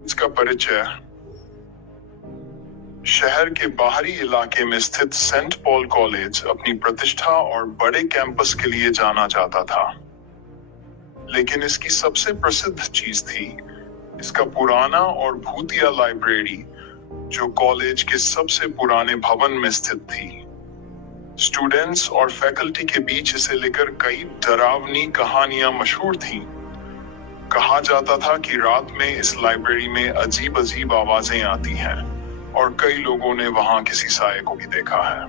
इसका परिचय शहर के बाहरी इलाके में स्थित सेंट पॉल कॉलेज अपनी प्रतिष्ठा और बड़े कैंपस के लिए जाना जाता था, लेकिन इसकी सबसे प्रसिद्ध चीज थी इसका पुराना और भूतिया लाइब्रेरी, जो कॉलेज के सबसे पुराने भवन में स्थित थी। स्टूडेंट्स और फैकल्टी के बीच इसे लेकर कई डरावनी कहानियां मशहूर थीं। कहा जाता था कि रात में इस लाइब्रेरी में अजीब अजीब आवाजें आती हैं और कई लोगों ने वहां किसी साये को भी देखा है।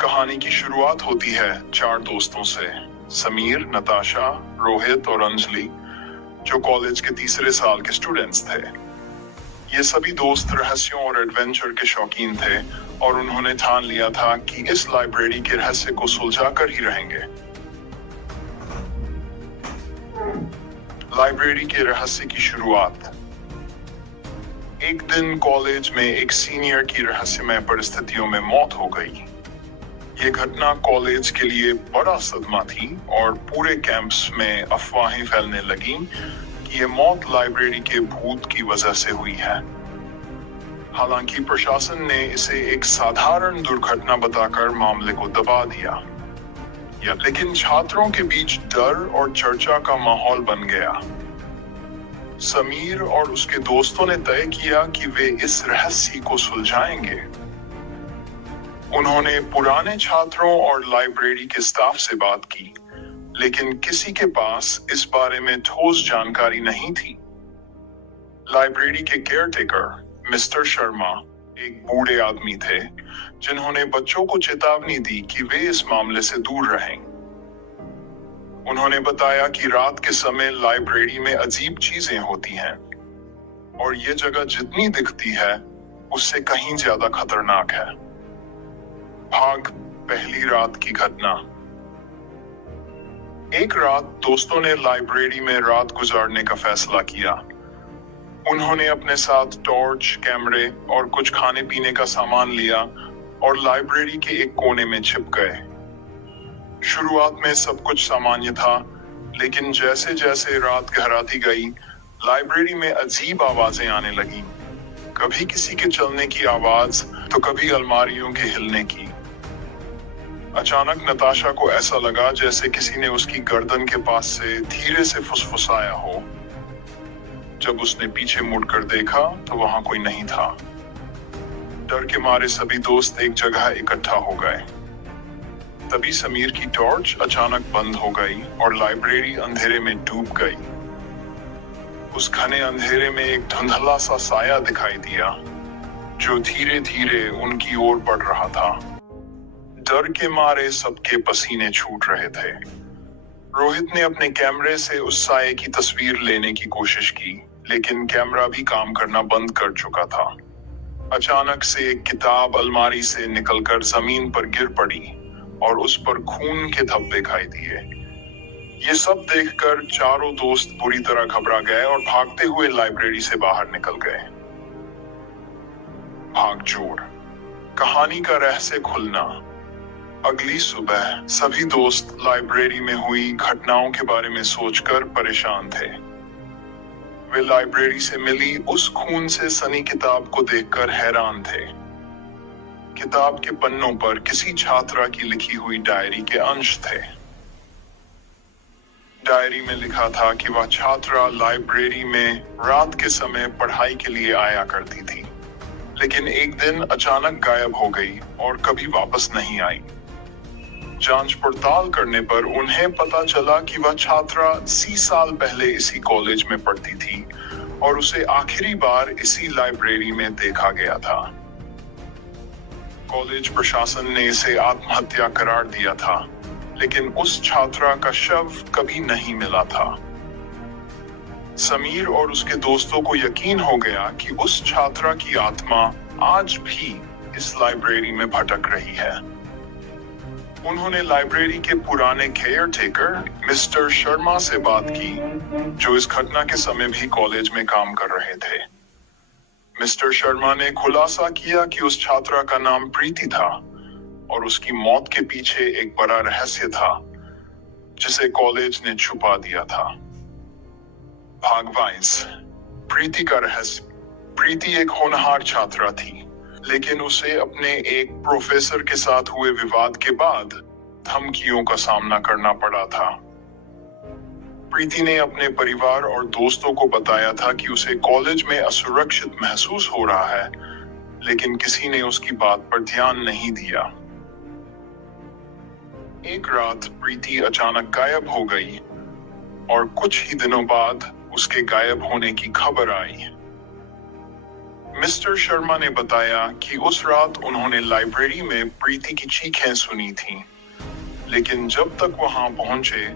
कहानी की शुरुआत होती है 4 दोस्तों से, समीर, नताशा, रोहित और अंजलि, जो कॉलेज के तीसरे साल के स्टूडेंट्स थे। ये सभी दोस्त रहस्यों और एडवेंचर के शौकीन थे और उन्होंने ठान लिया था कि इस लाइब्रेरी के रहस्य को सुलझाकर ही रहेंगे। लाइब्रेरी के रहस्य की शुरुआत। एक दिन कॉलेज में एक सीनियर की रहस्यमय परिस्थितियों में मौत हो गई। ये घटना कॉलेज के लिए बड़ा सदमा थी और पूरे कैंपस में अफवाहें फैलने लगीं कि ये मौत लाइब्रेरी के भूत की वजह से हुई है। हालांकि प्रशासन ने इसे एक साधारण दुर्घटना बताकर मामले को दबा दिया, लेकिन छात्रों के बीच डर और चर्चा का माहौल बन गया। समीर और उसके दोस्तों ने तय किया कि वे इस रहस्य को सुलझाएंगे। उन्होंने पुराने छात्रों और लाइब्रेरी के स्टाफ से बात की, लेकिन किसी के पास इस बारे में ठोस जानकारी नहीं थी। लाइब्रेरी के केयरटेकर मिस्टर शर्मा एक बूढ़े आदमी थे, जिन्होंने बच्चों को चेतावनी दी कि वे इस मामले से दूर रहें। उन्होंने बताया कि रात के समय लाइब्रेरी में अजीब चीजें होती हैं और ये जगह जितनी दिखती है उससे कहीं ज्यादा खतरनाक है। भाग पहली रात की घटना। एक रात दोस्तों ने लाइब्रेरी में रात गुजारने का फैसला किया। उन्होंने अपने साथ टॉर्च, कैमरे और कुछ खाने पीने का सामान लिया और लाइब्रेरी के एक कोने में छिप गए। शुरुआत में सब कुछ सामान्य था, लेकिन जैसे जैसे रात गहराती गई, लाइब्रेरी में अजीब आवाजें आने लगीं। कभी किसी के चलने की आवाज तो कभी अलमारियों के हिलने की। अचानक नताशा को ऐसा लगा जैसे किसी ने उसकी गर्दन के पास से धीरे से फुसफुसाया हो। जब उसने पीछे मुड़कर देखा तो वहां कोई नहीं था। डर के मारे सभी दोस्त एक जगह इकट्ठा हो गए। तभी समीर की टॉर्च अचानक बंद हो गई और लाइब्रेरी अंधेरे में डूब गई। उस घने अंधेरे में एक धुंधला सा साया दिखाई दिया, जो धीरे धीरे उनकी ओर बढ़ रहा था। डर के मारे सबके पसीने छूट रहे थे। रोहित ने अपने कैमरे से उस साये की तस्वीर लेने की कोशिश की, लेकिन कैमरा भी काम करना बंद कर चुका था। अचानक से एक किताब अलमारी से निकलकर जमीन पर गिर पड़ी और उस पर खून के धब्बे दिखाई दिए। ये सब देखकर चारों दोस्त बुरी तरह घबरा गए और भागते हुए लाइब्रेरी से बाहर निकल गए। भागजोड़। कहानी का रहस्य खुलना। अगली सुबह सभी दोस्त लाइब्रेरी में हुई घटनाओं के बारे में सोचकर परेशान थे। वे लाइब्रेरी से मिली उस खून से सनी किताब को देखकर हैरान थे। किताब के पन्नों पर किसी छात्रा की लिखी हुई डायरी के अंश थे। डायरी में लिखा था कि वह छात्रा लाइब्रेरी में रात के समय पढ़ाई के लिए आया करती थी, लेकिन एक दिन अचानक गायब हो गई और कभी वापस नहीं आई। जांच पड़ताल करने पर उन्हें पता चला कि वह छात्रा 30 साल पहले इसी कॉलेज में पढ़ती थी और उसे आखिरी बार इसी लाइब्रेरी में देखा गया था। कॉलेज प्रशासन ने इसे आत्महत्या करार दिया था, लेकिन उस छात्रा का शव कभी नहीं मिला था। समीर और उसके दोस्तों को यकीन हो गया कि उस छात्रा की आत्मा आज भी इस लाइब्रेरी में भटक रही है। उन्होंने लाइब्रेरी के पुराने केयरटेकर मिस्टर शर्मा से बात की, जो इस घटना के समय भी कॉलेज में काम कर रहे थे। मिस्टर शर्मा ने खुलासा किया कि उस छात्रा का नाम प्रीति था और उसकी मौत के पीछे एक बड़ा रहस्य था, जिसे कॉलेज ने छुपा दिया था। भाग 22। प्रीति का रहस्य। प्रीति एक होनहार छात्रा थी, लेकिन उसे अपने एक प्रोफेसर के साथ हुए विवाद के बाद धमकियों का सामना करना पड़ा था। प्रीति ने अपने परिवार और दोस्तों को बताया था कि उसे कॉलेज में असुरक्षित महसूस हो रहा है, लेकिन किसी ने उसकी बात पर ध्यान नहीं दिया। एक रात प्रीति अचानक गायब हो गई और कुछ ही दिनों बाद उसके गायब होने की खबर आई। मिस्टर शर्मा ने बताया कि उस रात उन्होंने लाइब्रेरी में प्रीति की चीखें सुनी थीं, लेकिन जब तक वहां पहुंचे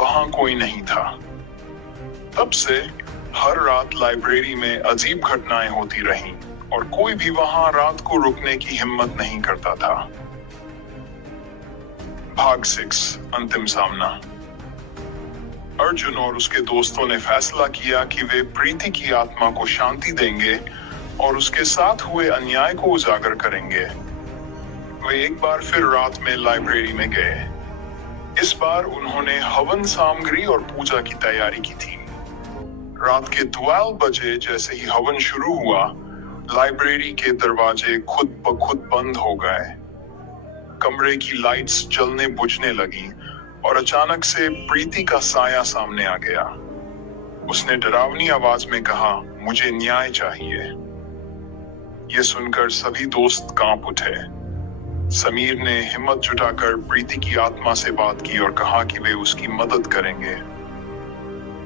वहां कोई नहीं था। तब से हर रात लाइब्रेरी में अजीब घटनाएं होती रहीं और कोई भी वहां रात को रुकने की हिम्मत नहीं करता था। भाग 6। अंतिम सामना। अर्जुन और उसके दोस्तों ने फैसला किया कि वे प्रीति की आत्मा को शांति देंगे और उसके साथ हुए अन्याय को उजागर करेंगे। वे एक बार फिर रात में लाइब्रेरी में गए। इस बार उन्होंने हवन सामग्री और पूजा की तैयारी की थी। रात के 12 बजे जैसे ही हवन शुरू हुआ, लाइब्रेरी के दरवाजे खुद ब खुद बंद हो गए। कमरे की लाइट्स जलने बुझने लगी और अचानक से प्रीति का साया सामने आ गया। उसने डरावनी आवाज में कहा, मुझे न्याय चाहिए। यह सुनकर सभी दोस्त कांप उठे। समीर ने हिम्मत जुटाकर प्रीति की आत्मा से बात की और कहा कि वे उसकी मदद करेंगे।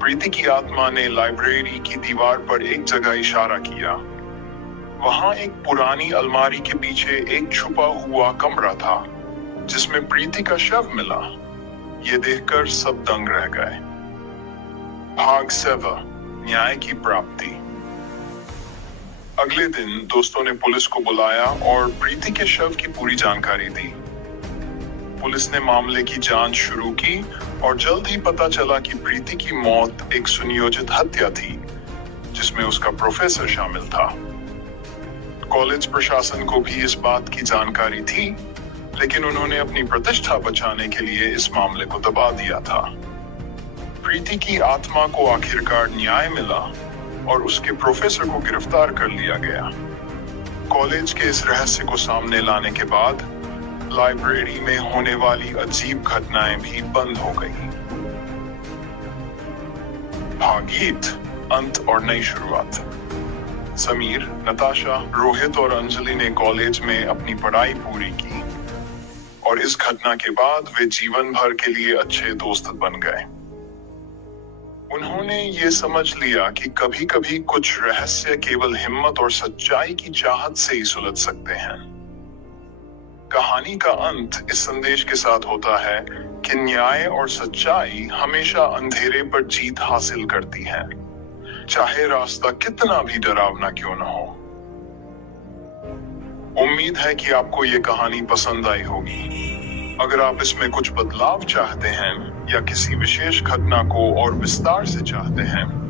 प्रीति की आत्मा ने लाइब्रेरी की दीवार पर एक जगह इशारा किया। वहां एक पुरानी अलमारी के पीछे एक छुपा हुआ कमरा था, जिसमें प्रीति का शव मिला। ये देखकर सब दंग रह गए। भाग 7। न्याय की प्राप्ति। अगले दिन दोस्तों ने पुलिस को बुलाया और प्रीति के शव की पूरी जानकारी दी। पुलिस ने मामले की जांच शुरू की और जल्द ही पता चला कि प्रीति की मौत एक सुनियोजित हत्या थी, जिसमें उसका प्रोफेसर शामिल था। कॉलेज प्रशासन को भी इस बात की जानकारी थी, लेकिन उन्होंने अपनी प्रतिष्ठा बचाने के लिए इस मामले को दबा दिया था। प्रीति की आत्मा को आखिरकार न्याय मिला और उसके प्रोफेसर को गिरफ्तार कर लिया गया। कॉलेज के इस रहस्य को सामने लाने के बाद लाइब्रेरी में होने वाली अजीब घटनाएं भी बंद हो गई। भागीत, अंत और नई शुरुआत। समीर, नताशा, रोहित और अंजलि ने कॉलेज में अपनी पढ़ाई पूरी की और इस घटना के बाद वे जीवन भर के लिए अच्छे दोस्त बन गए। उन्होंने ये समझ लिया कि कभी-कभी कुछ रहस्य केवल हिम्मत और सच्चाई की चाहत से ही सुलझ सकते हैं। कहानी का अंत इस संदेश के साथ होता है कि न्याय और सच्चाई हमेशा अंधेरे पर जीत हासिल करती है, चाहे रास्ता कितना भी डरावना क्यों न हो। उम्मीद है कि आपको ये कहानी पसंद आई होगी। अगर आप इसमें कुछ बदलाव चाहते हैं या किसी विशेष घटना को और विस्तार से चाहते हैं,